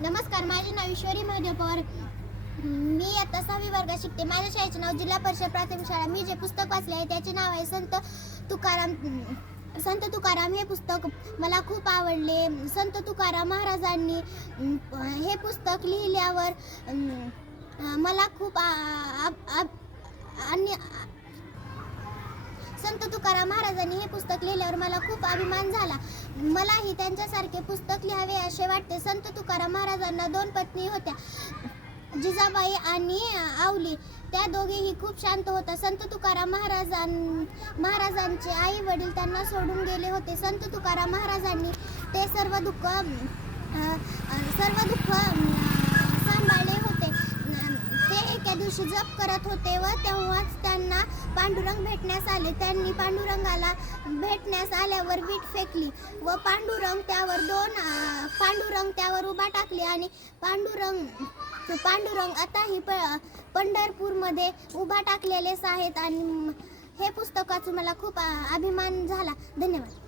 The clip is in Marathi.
नमस्कार, माझे नाव ईश्वरी महादेव पवार. मी आता 6वी वर्गात शिकते. माझ्या शाळेचे नाव जिल्हा परिषद प्राथमिक शाळा. मी जे पुस्तक वाचले आहे त्याचे नाव आहे संत तुकाराम. हे पुस्तक मला खूप आवडले. संत तुकाराम महाराजांनी हे पुस्तक लिहिल्यावर मला खूप संत तुकाराम महाराजांनी हे पुस्तक लिहिल्यावर मला खूप अभिमान झाला. मलाही त्यांच्यासारखे पुस्तक लिहावे असे वाटते. संत तुकाराम महाराजांना 2 पत्नी होत्या, जिजाबाई आणि आवली. त्या दोघेही खूप शांत होत्या. संत तुकाराम महाराजांचे आई वडील त्यांना सोडून गेले होते. संत तुकाराम महाराजांनी ते सर्व दुःख सांभाळले होते. ते एके दिवशी जप करत होते व तेव्हाच त्यांना पांडुरंग भेटण्यास आले. त्यांनी पांडुरंगाला भेटण्यास आल्यावर वीट फेकली व पांडुरंग त्यावर उभा टाकले आणि पांडुरंग आताही पंढरपूरमध्ये उभा टाकलेलेच आहेत. आणि हे पुस्तकाचा मला खूप अभिमान झाला. धन्यवाद.